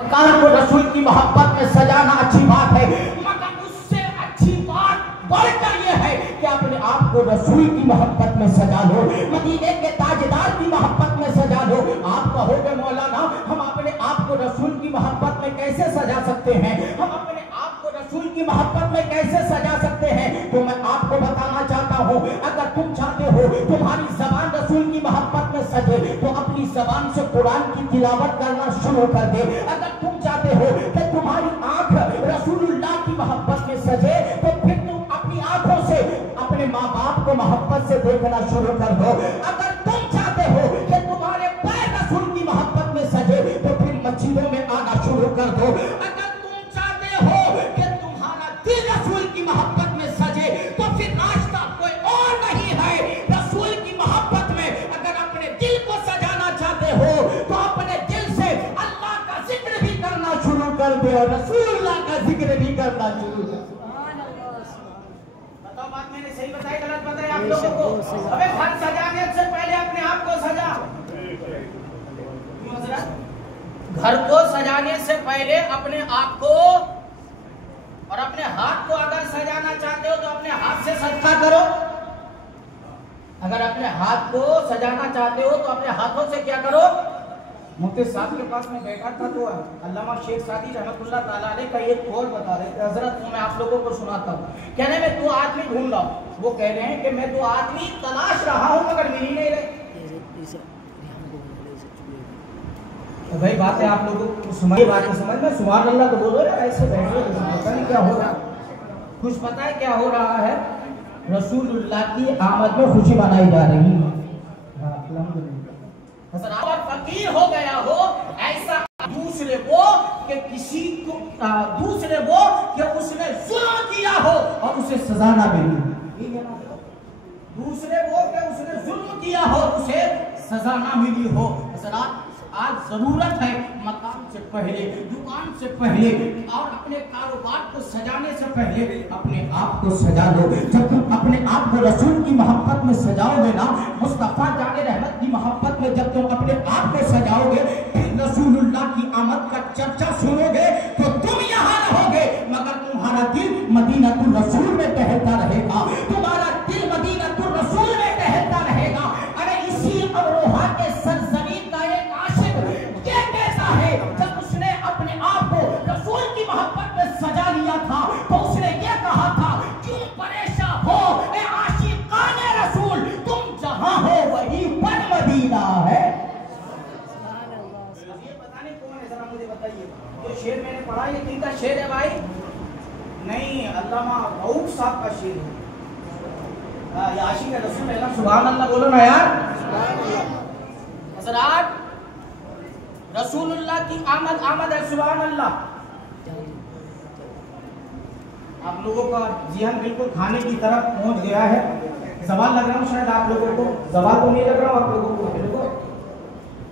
मकान को रसूल की मोहब्बत में सजाना अच्छी बात है, मगर उससे अच्छी बात बढ़कर यह है कि अपने आप को रसूल की मोहब्बत में सजा लो, मदीने के ताजदार की मोहब्बत में सजा लो। आप कहोगे मौलाना हम अपने आप को रसूल की मोहब्बत में कैसे सजा सकते हैं, हम अपने आप को रसूल की मोहब्बत में कैसे सजा सकते हैं? तो मैं आपको बताना चाहता हूँ, अगर तुम चाहते हो तुम्हारी जबान रसूल की मोहब्बत में सजे तो अपनी जबान से कुरान की तिलावत करना शुरू कर दे। अगर तुम चाहते हो कि तुम्हारी आंख रसूलुल्लाह की मोहब्बत में सजे तो फिर तुम अपनी आंखों से अपने माँ बाप को मोहब्बत से देखना शुरू कर दो। अगर तुम चाहते हो कि तुम्हारे पैर रसूल की मोहब्बत में सजे तो फिर मस्जिदों में आना शुरू कर दो। अगर तुम चाहते हो कि तुम्हारा दिल रसूल की मोहब्बत में सजे तो फिर रास्ता कोई और नहीं है रसूल की मोहब्बत में। अगर अपने दिल को सजाना चाहते हो तो अपने दिल से अल्लाह का जिक्र भी करना शुरू कर दो और रसूलुल्लाह का जिक्र भी करना शुरू कर दो। बताओ बात मैंने सही बताई गलत बताई आप लोगों को? अबे घर सजाने से पहले अपने आप को सजा। क्यों हजरत? घर को सजाने से पहले अपने आप को और अपने हाथ को अगर सजाना चाहते हो तो अपने हाथ से सजदा करो। अगर अपने हाथ को सजाना चाहते हो तो अपने हाथों से क्या करो? मुफ्ती साहब के पास में बैठा था तो अल्लामा शेख सादी रहमतुल्लाह ताला अलैह का एक कौल बता रहे थे, हजरत वो मैं आप लोगों को सुनाता हूँ। कहने में तू आदमी ढूंढ रहा हूँ, वो कह रहे हैं कि मैं तो आदमी तलाश रहा हूँ मगर मिल ही नहीं रहे। तो भाई बात है आप लोगों को समझ बात समझ में सुभान अल्लाह तो बोलो यार, ऐसे बैठे पता नहीं क्या हो रहा है। कुछ पता है क्या हो रहा है? रसूलुल्लाह की आमद में खुशी मनाई जा रही है। फकीर हो गया हो ऐसा दूसरे वो कि किसी को दूसरे वो कि उसने जुल्म किया हो और उसे सजा ना मिली। दूसरे वो कि उसने जुल्म किया हो उसे सजा ना मिली हो। आज जरूरत है मकान से पहले, दुकान से पहले और अपने कारोबार को सजाने से पहले अपने आप को सजा लो। जब तुम अपने आप को रसूल की मोहब्बत में सजाओगे ना, मुस्तफा जाने रहमत की मोहब्बत में जब तुम अपने आप को सजाओगे फिर रसूलुल्लाह की आमद का चर्चा सुनोगे तो तुम यहाँ रहोगे मगर तुम्हारा दिल मदीनतुर रसूल में टहलता रहेगा, तुम्हारा दिल मदीनतुर रसूल में टहलता रहेगा। अरे इसी अमरोहा के सरजमीन का एक जब उसने अपने आप को रसूल की मोहब्बत में सजा लिया था तो उसने ये कहा था, क्यों परेशान हो ए आशिकाने रसूल, तुम जहां हो वही पर मदीना है। ये बताने कौन है जरा मुझे बताइए। जो शेर मैंने पढ़ा ये किनका शेर है भाई? नहीं, अल्लामा रऊफ साहब का शेर है। ये आशिक रसूल है ना, सुभान अल्लाह बोलो ना यार। हज़रात रसूलुल्लाह की आमद है, सुभान अल्लाह। आप लोगों का ज़हन बिल्कुल खाने की तरफ पहुंच गया है। सवाल लग रहा हूँ शायद आप लोगों को, सवाल तो नहीं लग रहा आप लोगों को। देखो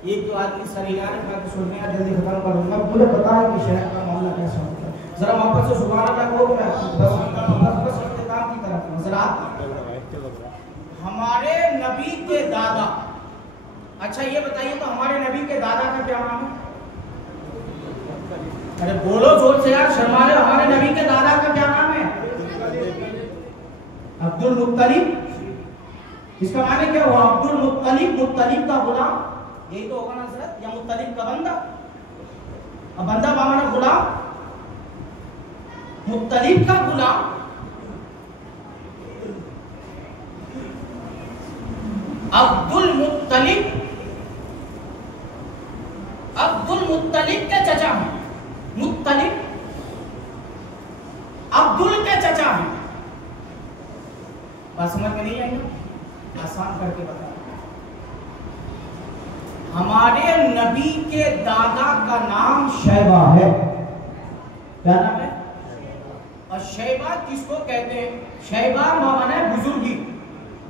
एक तो आदमी सरीरा ने सोचने का जल्दी खत्म करूंगा, मुझे पता है कि शहर का मामला कैसा होता है। जरा वापस से सुभान अल्लाह को बस इख्तिताम की तरफ। जरा हमारे नबी के दादा, अच्छा ये बताइए तो हमारे नबी के दादा का क्या नाम है? अरे बोलो जोर से यार, शर्मा रहे हो। हमारे नबी के दादा का क्या नाम है? अब्दुल मुत्तलिब। इसका माने क्या हुआ? अब्दुल मुत्तलिब, मुत्तलिब का गुलाम, यही तो होगा ना हज़रत? या मुत्तलिब का बंदा? अब बंदा माना गुलाम, मुत्तलिब का गुलाम। अब्दुल मुत्तलिब, अब्दुल मुत्तलिब के चचा हैं। मुत्तलिब अब्दुल के चचा हैं। बात समझ में नहीं आएगी? आसान करके बता। हमारे नबी के दादा का नाम शैबा है। क्या नाम है? और शैबा किसको कहते हैं? शैबा माने बुजुर्गी,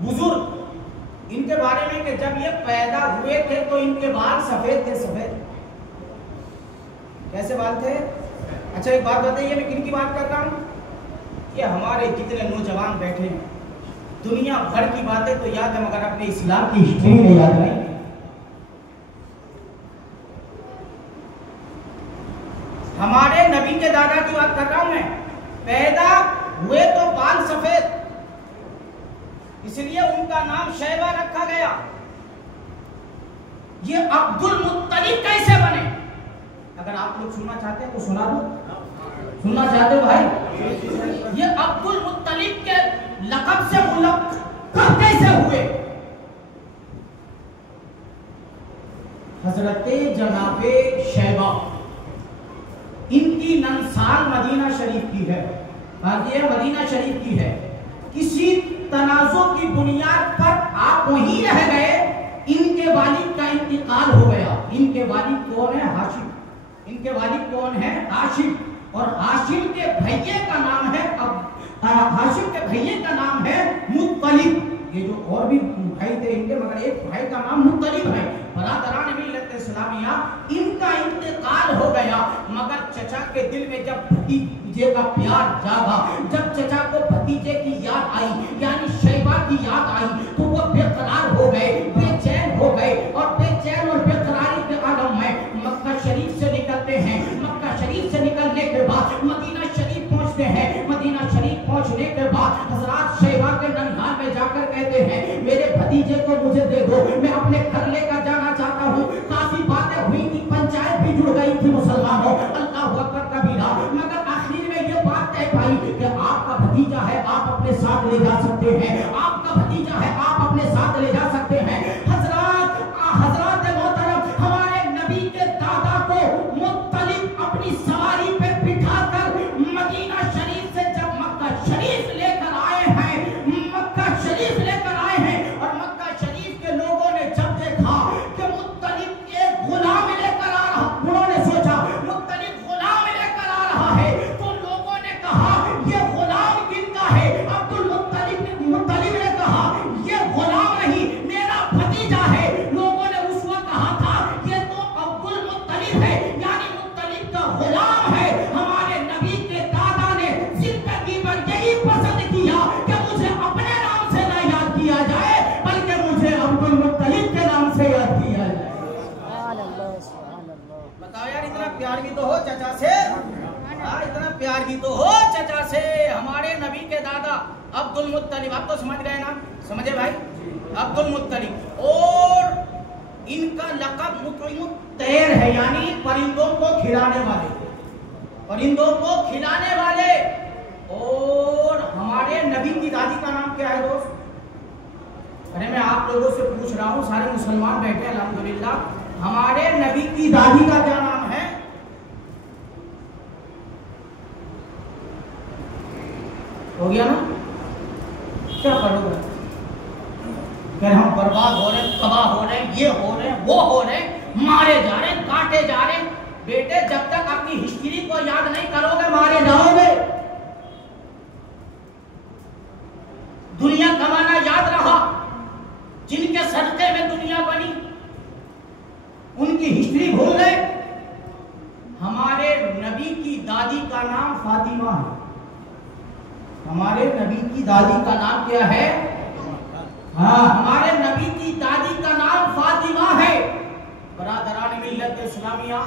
बुजुर्ग। इनके बारे में कि जब ये पैदा हुए थे तो इनके बाल सफेद थे, सफेद। कैसे बाल थे? अच्छा एक बात बताइए, मैं किन की बात कर रहा हूँ? कि हमारे जितने नौजवान बैठे हैं दुनिया भर की बातें तो याद है मगर अपने इस्लाम की हिस्ट्री में याद नहीं। हमारे नबी के दादा की बात कर रहा हूं मैं। पैदा हुए तो बाल सफेद, इसलिए उनका नाम शैबा रखा गया। ये अब्दुल मुत्तलिब कैसे बने? अगर आप लोग सुनना चाहते हैं तो सुना दो। सुनना चाहते हो भाई? ये अब्दुल मुत्तलिब के लक़ब से मुलक़्क़ब कैसे हुए? हजरते जनाबे शैबा, इनकी नंसाल मदीना शरीफ की है, ये मदीना शरीफ की है। किसी तनाज़ुर की बुनियाद पर आप वहीं रह गए, इनके वालिद का इंतकाल हो गया। इनके वालिद कौन है? हाशिम। इनके वालिद कौन है? हाशिम। और हाशिम के भैये का नाम है हाशिम के भैये का नाम है मुत्तलिब। ये जो और भी भाई थे इनके, मगर एक भाई का नाम मुत्तलिब है। बरादरान मिल्लत इस्लामिया, इनका इंतकाल हो गया, मगर चचा के दिल में जब भतीजे का प्यार जागा, जब चचा को भतीजे की याद आई, यानी शैबा की याद आई, तो वो बेकरार हो गए, बेचैन हो गए। और बेचैन और बेकरारी के आलम में मक्का शरीफ से निकलते हैं। मक्का शरीफ से निकलने के बाद मदीना शरीफ पहुंचते हैं। मदीना शरीफ पहुंचने के बाद हजरत शैबा के नन्हाल में जाकर कहते हैं, मेरे भतीजे को मुझे दे दो, मैं अपने घर लेकर जाना चाहता हूँ। काफी बातें हुई थी, पंचायत भी जुड़ गई थी मुसलमानों, अल्लाह अकबर कबीरा, मगर आखिर में ये बात तय पाई कि आपका भतीजा है, आप अपने साथ ले जा सकते हैं। आपका भतीजा है, आप अपने साथ ले जा सकते हैं। हजरत मोहतरम, हमारे नबी के दादा को मुत्तलिब अपनी सवारी पे बिठाकर मदीना शरीफ से जब मक्का शरीफ लेकर आए हैं, मक्का शरीफ लेकर आए हैं, और मक्का शरीफ के लोगों ने जब देखा कि मुत्तलिब एक गुलाम लेकर आ रहा, उन्होंने सोचा मुत्तलिब गुलाम लेकर आ रहा है, तो लोगों ने कहा ये गुलाम किनका है? अब्दुल मुत्तलिब ने कहा ये गुलाम नहीं, मेरा भतीजा है। लोगों ने उस वक्त कहा था ये तो अब्दुल मुत्तलिब है, यानी मुत्तलिब का गुलाम है। हमारे नबी के दादा ने जिंदगी भर यही पसंद किया कि मुझे अपने नाम से ना याद किया जाए, बल्कि मुझे अब्दुल मुत्तलिब के नाम से याद किया जाए। बताओ यार, इतना प्यार भी तो हो चचा से, इतना प्यार भी तो हो चचा से। हमारे नबी के दादा अब्दुल मुत्तलिब, आप तो समझ गए ना? समझे भाई? अब्दुल मुत्तलिब। और इनका लक़ब मुत्तैर है, यानी परिंदों को खिलाने वाले, परिंदों को खिलाने वाले। और हमारे नबी की दादी का नाम क्या है दोस्त? अरे मैं आप लोगों से पूछ रहा हूँ, सारे मुसलमान बैठे अल्हम्दुलिल्लाह। हमारे नबी की दादी का क्या नाम है? हो गया ना? क्या करोगे? फिर हम बर्बाद हो रहे, तबाह हो रहे, ये हो रहे, वो हो रहे, मारे जा रहे, काटे जा रहे। बेटे, जब तक अपनी हिस्ट्री को याद नहीं करोगे मारे जाओगे। दुनिया कमाना याद रहा, जिनके सदके में दुनिया बनी, उनकी हिस्ट्री भूल गए। हमारे नबी की दादी का नाम फातिमा है। हमारे नबी की दादी का नाम क्या है? हाँ, हमारे नबी की दादी का नाम फातिमा है। बरादरान मिल्लत इस्लामिया,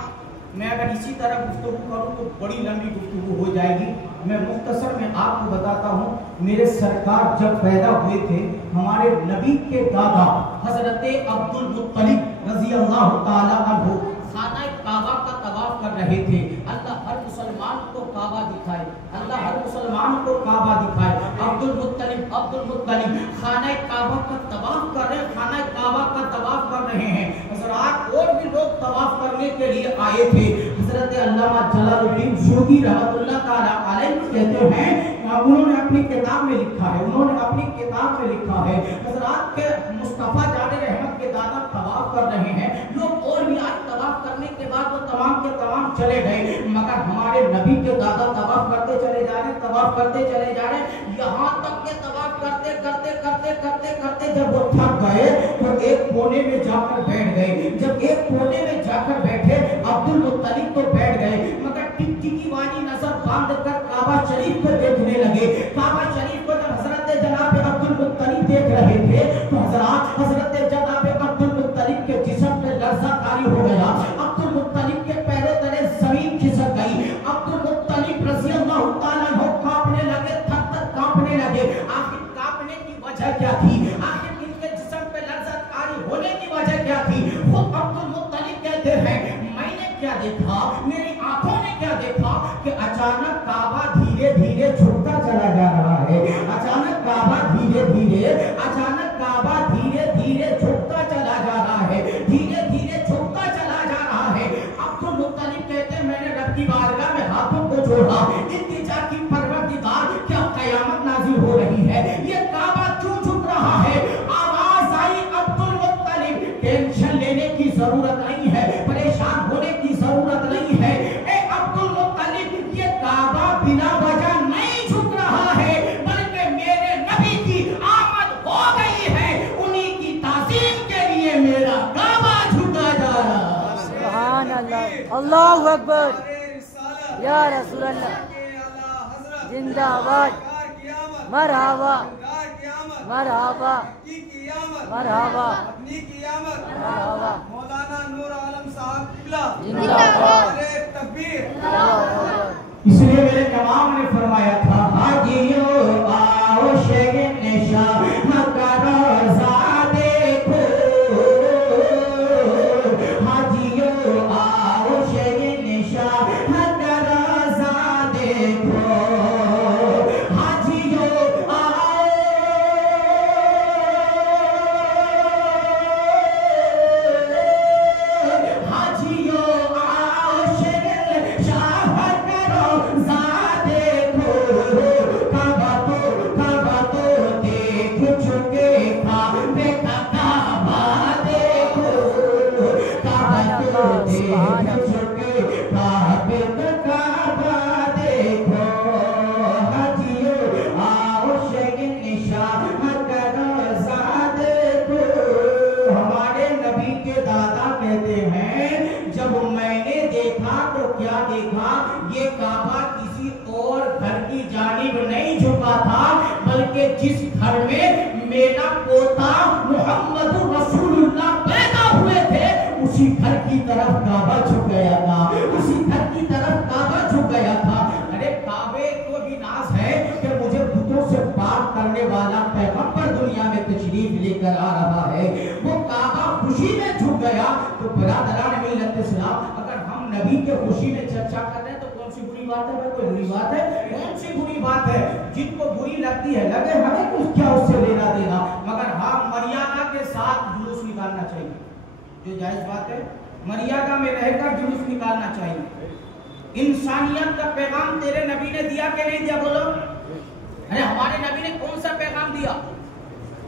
मैं अगर इसी तरह गुफ्तगू करूं तो बड़ी लंबी गुफ्तगू हो जाएगी। मैं मुख्तसर में आपको बताता हूं, मेरे सरकार जब पैदा हुए थे, हमारे नबी के दादा हजरत अब्दुल मुत्तलिब रजी अल्लाह ताला अन्हु खाना काबा का तवाफ कर रहे थे। अल्लाह हर मुसलमान को काबा दिखाए, अल्लाह हर मुसलमान को काबा दिखाए। अब्दुल मुत्तलिब खाना काबा का तवाफ कर रहे हैं, खाना काबा का तवाफ कर रहे हैं। हजरात और भी लोग तवाफ करने के लिए आए थे। हजरत अल्लामा जलालुद्दीन सूदी रहमतुल्लाह ताला अलैह कहते हैं, उन्होंने अपनी किताब में लिखा है, उन्होंने अपनी किताब में लिखा है, हजरात के मुस्तफा जाने रहमत के दादा तवाफ कर रहे हैं। लोग और भी आज तवाफ करने के बाद वो तमाम के तमाम चले गए, मगर हमारे नबी के दादा तवाफ करते चले जा रहे, तवाफ करते चले जा रहे, यहाँ तक के तवाफ करते करते करते करते करते जब वो थक गए तो एक कोने में जाकर बैठ गए। जब एक कोने में जाकर बैठे, अब्दुल मुत्तलिब तो बैठ गए, मगर टिकटिकी वाली नजर बांध कर काबा शरीफ को देखने लगे। काबा शरीफ को जब हजरत जनाब अब्दुल मुत्तलिब देख रहे थे तो हजरत जनाब अब्दुल मुत्तलिब के जिस्म पे लर्ज़ा तारी हो गया। अब्दुल मुत्तलिब के पैरों तले जमीन खिसक गई। मेरी आंखों ने क्या देखा कि अचानक काबा धीरे धीरे झुकता चला जा रहा है। अचानक काबा धीरे धीरे झुकता चला जा रहा है, धीरे धीरे झुकता चला जा रहा है। अब्दुल मुत्तलिब कहते हैं मैंने रब की बारगाह में हाथों को जोड़ा, इल्तिजा की परवरदिगार क्या कयामत नाज़िल हो रही है, ये काबा क्यों झुक रहा है। आवाज आई अब्दुल मुत्तलिब, टेंशन लेने की जरूरत नहीं है, परेशान होने की जरूरत नहीं है। ए अब्दुल मुत्तलिब, ये काबा बिना वजह नहीं झुक रहा है, बल्कि मेरे नबी की आमद हो गई है, उन्हीं की ताज़ीम के लिए मेरा काबा झुका जा रहा है। सुभान अल्लाह, अल्लाहु अकबर, या रसूल अल्लाह, जिंदाबाद, मरहबा मरहबा मरहबा मरहबा, मौलाना नूर आलम साहब किबला जिंदाबाद, तकबीर। इसलिए मेरे इमाम ने फरमाया था हाजियो आओ शगन शाह का रोज़ा देखो, हाजियो आओ शगन शाह का रोज़ा देखो, हाजियो आओ, हाजियो आओ शगन शाह का रोज़ा देखो, काबा तो देख चुके काबे का काबा देखो, काबा तो देख चुके काबे का काबा देखो, हाजियो आओ शगन शाह का रोज़ा देखो। हमारे नबी के दादा कहते हैं जब मैंने देखा तो क्या देखा, ये काबा किसी और घर की जानिब नहीं झुका था, बल्कि जिस घर में मेरा पोता मोहम्मद रसूलुल्लाह पैदा हुए थे उसी घर की तरफ काबा झुक गया था, उसी घर की तरफ काबा झुक गया था। अरे काबे को भी नाज है कि मुझे बुतों से बात करने वाला पैगंबर दुनिया में तशरीफ लेकर आ रहा है, वो काबा खुशी में झुक गया। तो बिरादरान मिल्लत इस्लाम, अगर हम नबी के खुशी में चर्चा कर रहे हैं तो कौन सी बुरी बात है भाई, कोई बुरी बात है, कौन सी बुरी बात है। जिनको बुरी लगती है लगे, हमें कुछ क्या उससे लेना देना, मगर हाँ मर्यादा के साथ जुलूस निकालना चाहिए, जो जायज बात है, मर्यादा में रहकर जुलूस निकालना चाहिए। इंसानियत का पैगाम तेरे नबी ने दिया कि नहीं दिया, बोलो। अरे हमारे नबी ने कौन सा पैगाम दिया,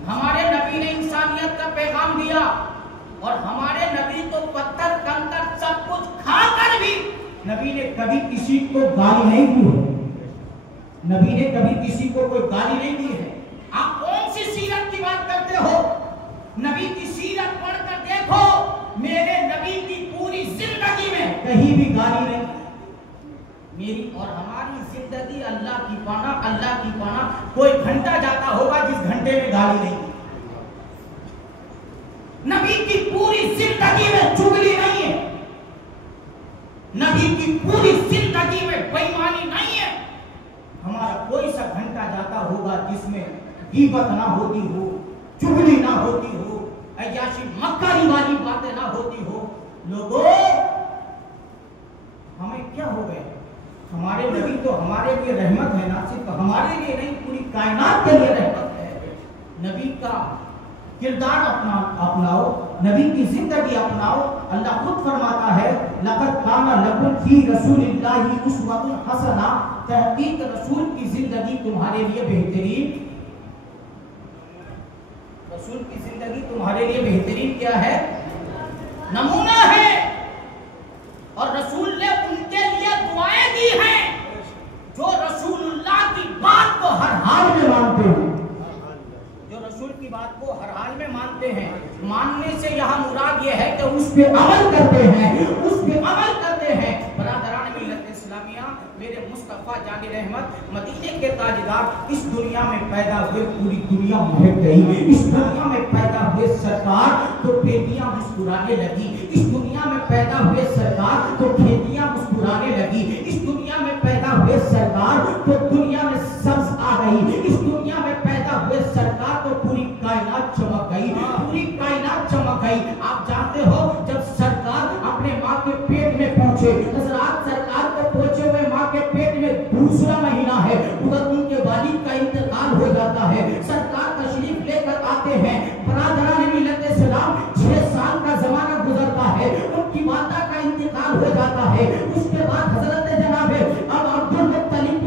हमारे नबी ने इंसानियत का पैगाम दिया, और हमारे नबी तो पत्थर कंकर सब कुछ खाकर भी नबी ने कभी किसी को गाली नहीं दी है, नबी ने कभी किसी को कोई गाली नहीं दी है। आप कौन सी सीरत की बात करते हो, नबी की सीरत पढ़कर देखो, मेरे नबी की पूरी जिंदगी में कहीं भी गाली नहीं। मेरी और हमारी जिंदगी अल्लाह की पाना, अल्लाह की पाना, कोई घंटा जाता होगा जिस घंटे में गाली नहीं। नबी की पूरी जिंदगी में चुगली नहीं है, नबी की पूरी जिंदगी में बेईमानी नहीं है। हमारा कोई सा घंटा जाता होगा जिसमें गीबत ना होती हो, चुगली ना होती हो, अय्याशी मक्कारी वाली बातें ना होती हो। लोगों, हमें क्या हो गया, हमारे नबी तो हमारे लिए रहमत है, ना सिर्फ हमारे लिए नहीं पूरी कायनात के लिए रहमत है। नबी का किरदार अपनाओ, नबी की जिंदगी अपनाओ। अल्लाह खुद फरमाता है लक़द काना लकुम फी रसूलिल्लाहि उस्वतुन हसना, तहकीक रसूल की जिंदगी तुम्हारे लिए बेहतरीन, रसूल की जिंदगी तुम्हारे लिए बेहतरीन क्या है, नमूना है। और रसूल ने उनके लिए दुआएं दी हैं जो रसूलुल्लाह की बात को हर हाल में मानते हैं, जो रसूल की बात को हर हाल में मानते हैं। मानने से यहाँ मुराद ये है कि उस पे अमल करते हैं, उस पे अमल करते हैं। बरादरान मिल्लत इस्लामिया, मेरे मुस्तफा जान रहमत मदीने के ताजदार इस दुनिया में पैदा हुए, पूरी दुनिया महक गई। इस दुनिया में पैदा हुए सरकार तो बेटियां मुस्कुराने लगी, इस दुनिया में पैदा हुए सरकार तो खेतियां मुस्कुराने लगी, इस दुनिया में पैदा हुए सरकार तो दुनिया में सब्ज आ गई, इस दुनिया में पैदा हुए सरकार तो पूरी कायनात चमक गई, पूरी कायनात चमक गई। आप जानते हो जब सरकार अपने माँ के पेट में पहुंचे, हज़रात पहुंचे हुए माँ के पेट में दूसरा महीना है, उधर उनके वालिद का इंतकाल हो जाता है। सरकार तशरीफ लेकर आते हैं, बरादरान मिल्लत इस्लाम 6 साल का जमाना गुजरता है, उनकी माता का इंतकाल हो जाता है। उसके बाद हजरत जनाबे अब अब्दुल मुत्तलिब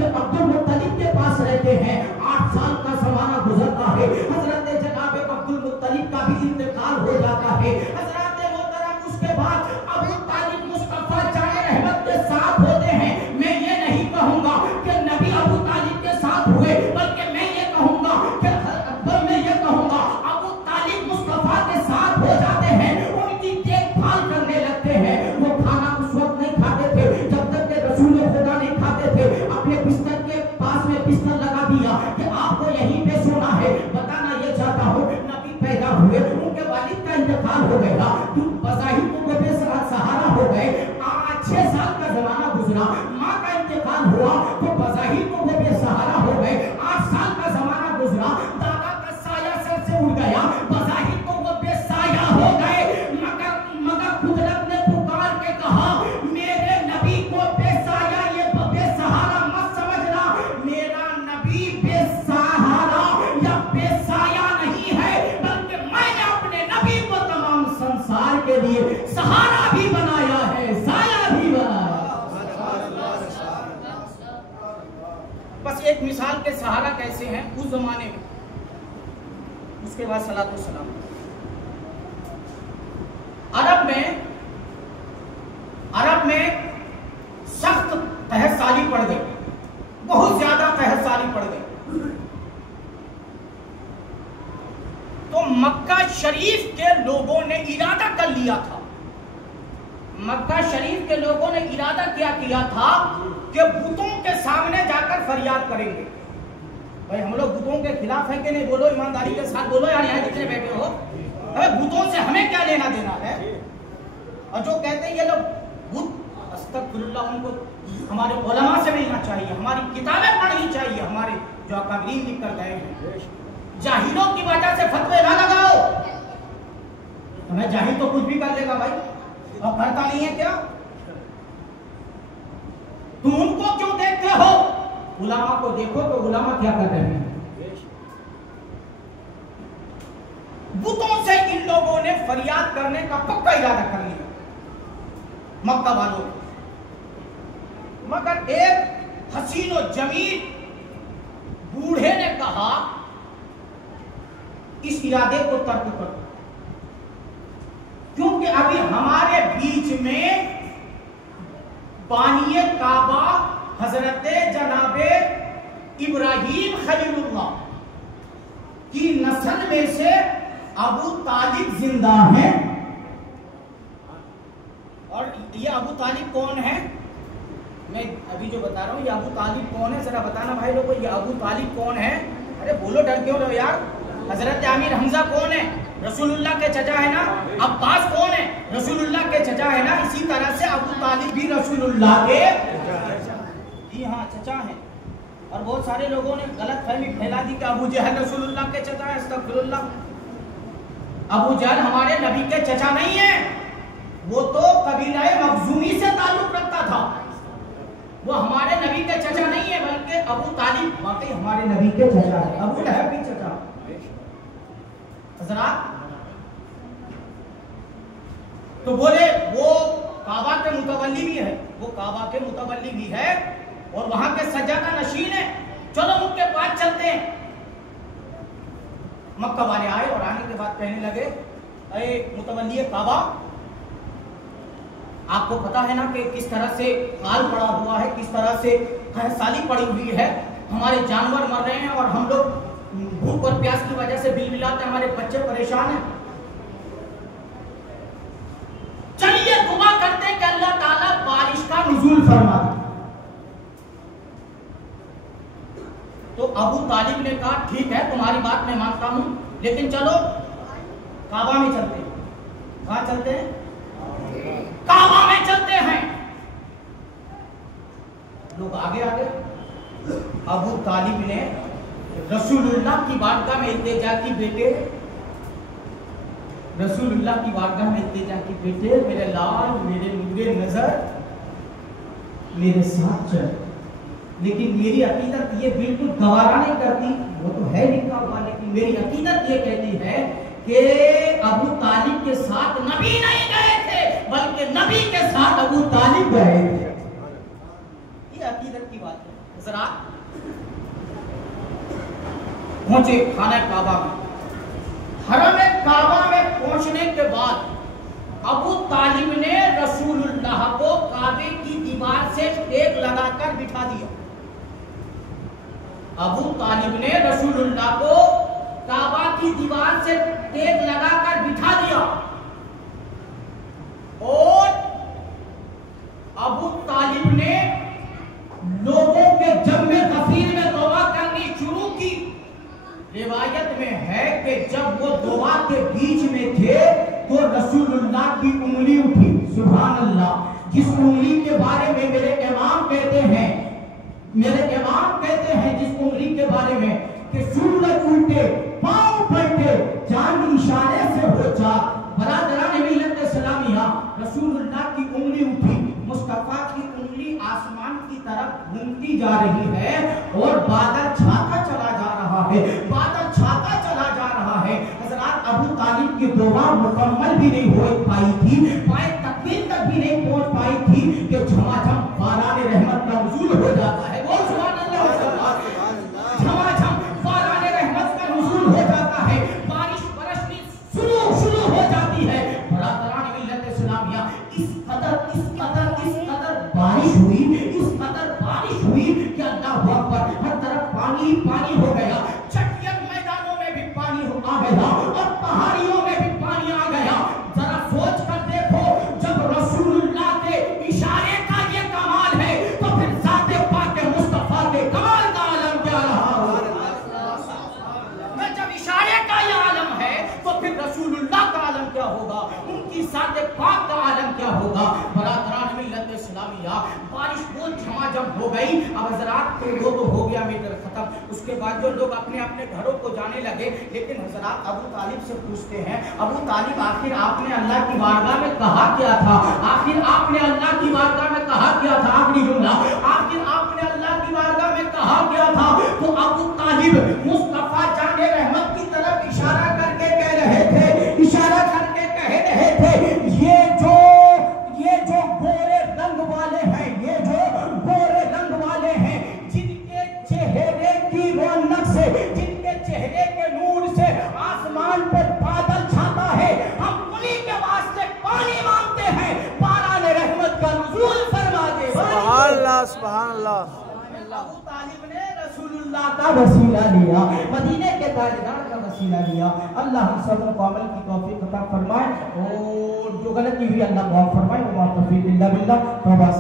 के पास रहते हैं। 8 साल का जमाना गुजरता है, हजरत जनाबे अब्दुल मुत्तलिब का भी इंतकाल हो जाता है। हजरत मोहतरम उसके बाद अबू तालिब मुस्तफा जाने रहमत के साथ होते हैं। मैं ये नहीं कहूंगा कि नबी अबू तालिब के साथ हुए, बल्कि मैं ये कहूंगा अबू तालिब मुस्तफा के साथ हो जाते हैं, उनकी देखभाल करने लगते हैं। वो खाना उस वक्त नहीं खाते थे जब तक के रसूल खुदा नहीं खाते थे। अपने बिस्तर के पास में बिस्तर लगा दिया कि आपको यहीं पे सोना है। बताना ये चाहता हूँ, नबी पैदा हुए, उनके वालिद का इंतकाल हो गया, बज़ाहिर तो वो बेसहारा हो गए। 6 साल का जमाना गुजरा, माँ का इंतकाल हुआ तो बज़ाहिर तो वो बेसहारा हो गए। 8 साल का जमाना गुजरा, दादा का साया सर से उड़ गया, बज़ाहिर तो वो बेसाया हो गए। मगर कुदरत ने पुकार के कहा, मेरे नबी को बेसाया ये बेसहारा मत समझना, मेरा नबी बेसहारा या बेसाया नहीं है, बल्कि मैंने अपने नबी को तमाम संसार के लिए सहारा भी बनाया है, साया भी बनाया। बस एक मिसाल के सहारा कैसे हैं उस जमाने में। उसके बाद सलातो सलाम। अरब में सख्त तहसाली पड़ गई, बहुत ज्यादा तहसाली पड़ गई। तो मक्का शरीफ के लोगों ने इरादा कर लिया था, मक्का शरीफ के लोगों ने इरादा क्या किया था कि बुतों के सामने जाकर फरियाद करेंगे। भाई हम लोग बुतों के खिलाफ है कि नहीं? बोलो ईमानदारी के साथ बोलो यार, यहाँ जितने बैठे हो, अरे बुतों से हमें क्या लेना देना है? और जो कहते हैं ये लोग बुत, अस्तगफिरुल्लाह, उनको हमारे उलमा से मिलना चाहिए, हमारी किताबें पढ़नी चाहिए, हमारे जो अकाबरीन लिख कर गए हैं। जाहिलों की वजह से फतवे ना लगाओ। हमें जाहिल तो कुछ भी कर लेगा भाई, और करता नहीं है क्या? तुम उनको क्यों देखते हो? उलमा को देखो तो उलमा क्या कर रहे हैं। बुतों से इन लोगों ने फरियाद करने का पक्का इरादा कर लिया मक्का वालों। मगर एक हसीन और जमील बूढ़े ने कहा, इस इरादे को तर्क करो, क्योंकि अभी हमारे बीच में बानिए काबा हजरत जनाबे इब्राहिम खलीलुल्लाह की नस्ल में से अबू तालिब जिंदा है। और ये अबू तालिब कौन है? मैं अभी जो बता रहा हूं, ये अबू तालिब कौन है जरा बताना भाई लोगों, ये अबू तालिब कौन है? अरे बोलो, डर क्यों रहो यार? हजरत आमिर हमजा कौन है? रसूलुल्लाह के चचा है ना। अब्बास कौन है? रसूलुल्लाह के चचा है ना। इसी तरह से अबू तालिब भी रसूलुल्लाह के, जी हाँ, चचा है। और बहुत सारे लोगों ने गलत फहमी फैला दी कि अबू जहल रसूलुल्लाह के चचा है। अस्तगफिरुल्लाह, अबू जहल हमारे नबी के चचा नहीं है, वो तो कबीला मखजूमी से ताल्लुक रखता था, वो हमारे नबी के चचा नहीं है, बल्कि अबू तालिब वाकई हमारे नबी के चचा है। अबू लहब भी चचा। हज़रात तो बोले वो काबा के मुतवल्ली भी है, वो काबा के मुतवल्ली भी है और वहां के सज्जादा नशीन है, चलो उनके पास चलते हैं। मक्का वाले आए और आने के बाद कहने लगे, अरे मुतवल्ली काबा, आपको पता है ना कि किस तरह से हाल पड़ा हुआ है, किस तरह से खैसाली पड़ी हुई है, हमारे जानवर मर रहे हैं और हम लोग भूख और प्यास की वजह से बिलबिलाते, हमारे बच्चे परेशान हैं। चलिए दुआ करते हैं कि अल्लाह ताला बारिश का नुज़ूल फरमा दे। तो अबू तालिब ने कहा, ठीक है तुम्हारी बात मैं मानता हूं, लेकिन चलो काबा में चलते हैं। कहां चलते हैं? काबा में चलते हैं। लोग आगे आगे। अबू तालिब ने रसूलुल्लाह की बारगाह में इल्तिजा की, बेटे रसूलुल्लाह की बारगाह में इल्तिजा की, बेटे मेरे लाल, मेरे नूरे नजर, मेरे साथ चल। लेकिन मेरी अकीदत ये बिल्कुल गवारा नहीं करती, वो तो है लिखा हुआ, लेकिन मेरी अकीदत ये कहती है कि अबू तालिब के साथ नबी नहीं गए थे, बल्कि नबी के साथ अबू तालिब गए थे। ये अकीदत की बात है। जरा पहुंचे खाना काबा में। हरम काबा में पहुंचने के बाद अबू तालिब ने रसूलुल्लाह को काबे की दीवार से टेक लगाकर बिठा दिया। अबू तालिब ने रसूलुल्लाह को काबा की दीवार से टेक लगाकर बिठा दिया और अबू तालिब ने लोगों के जम्मे गफीर में दुआ करनी शुरू की। रिवायत में है कि जब वो दुआ के बीच में थे तो रसूलुल्लाह की उंगली उठी। सुभान अल्लाह। जिस उंगली के बारे में मेरे इमाम कहते हैं जिस उंगली के बारे में कि सूरज उल्टे पांव पलटे चांद इशारे से हो जा। बरादरान मिल्लत सलामिया, रसूलुल्लाह की उंगली उठी, मुस्तफा की उंगली आसमान की तरफ घूमती जा रही है और बादल छाता चला जा रहा है, बादल छाता चला जा रहा है। हजरत अबू तालिब की दुआ मुकम्मल भी नहीं हो पाई थी, पाए तकबीर तक भी नहीं पहुंच पाई थी कि झमाझम बारान रहमत का नुज़ूल हो जाता है। बोल सुभान अल्लाह। झमाझम बारान रहमत का नुज़ूल हो जाता है, बारिश बरसनी शुरू हो जाती है। बरादरान मिल्लत इस्लामिया, इस कदर बारिश हुई कि अल्लाहु अकबर, हर तरफ पानी पानी हो गया। चट्टियन मैदानों में भी पानी आ गया और पहाड़ियों में भी पानी आ गया। जरा सोच कर देखो, जब रसूलुल्लाह के इशारे का ये कमाल है तो फिर ज़ाते पाक मुस्तफा के कमाल का आलम क्या रहा। जब इशारे का ये आलम है तो फिर रसूलुल्लाह का आलम क्या होगा, उनकी ज़ाते पाक का आलम क्या होगा। बरादरान मिल्लत इस्लामिया, बारिश बहुत झमाझम हो गई। अब हजरात तो हो गया मीटर खत्म। उसके बाद जो लोग अपने अपने घरों को जाने लगे, लेकिन हजरात अबू तालिब से पूछते हैं, अबू तालिब आखिर आपने अल्लाह की बारगाह में कहा क्या था, आखिर आपने अल्लाह की बारगाह में कहा क्या था, आखिरी जुमला, आखिर आपने अल्लाह की बारगाह में कहा क्या था। तो अबू तालिब मुस्तफा जाने रहमत की तरफ इशारा करके कह रहे थे, ये जो गोरे रंग वाले हैं, जिनके चेहरे की रौनक से, जिनके चेहरे के नूर से आसमान पर बादल छाता है, हम उन्हीं के वास्ते पानी मांगते हैं, बारान रहमत का नुज़ूल फरमा दे। सुभान अल्लाह, सुभान अल्लाह। अबू तालिब ने रसूलुल्लाह का वसीला लिया, मदीने के ताजदार का वसीला लिया। अल्लाह हम सब को अमल की तौफीक अता फरमाए और जो गलती हुई अल्लाह माफ फरमाए। व मा तौफीक इल्ला बिल्लाह।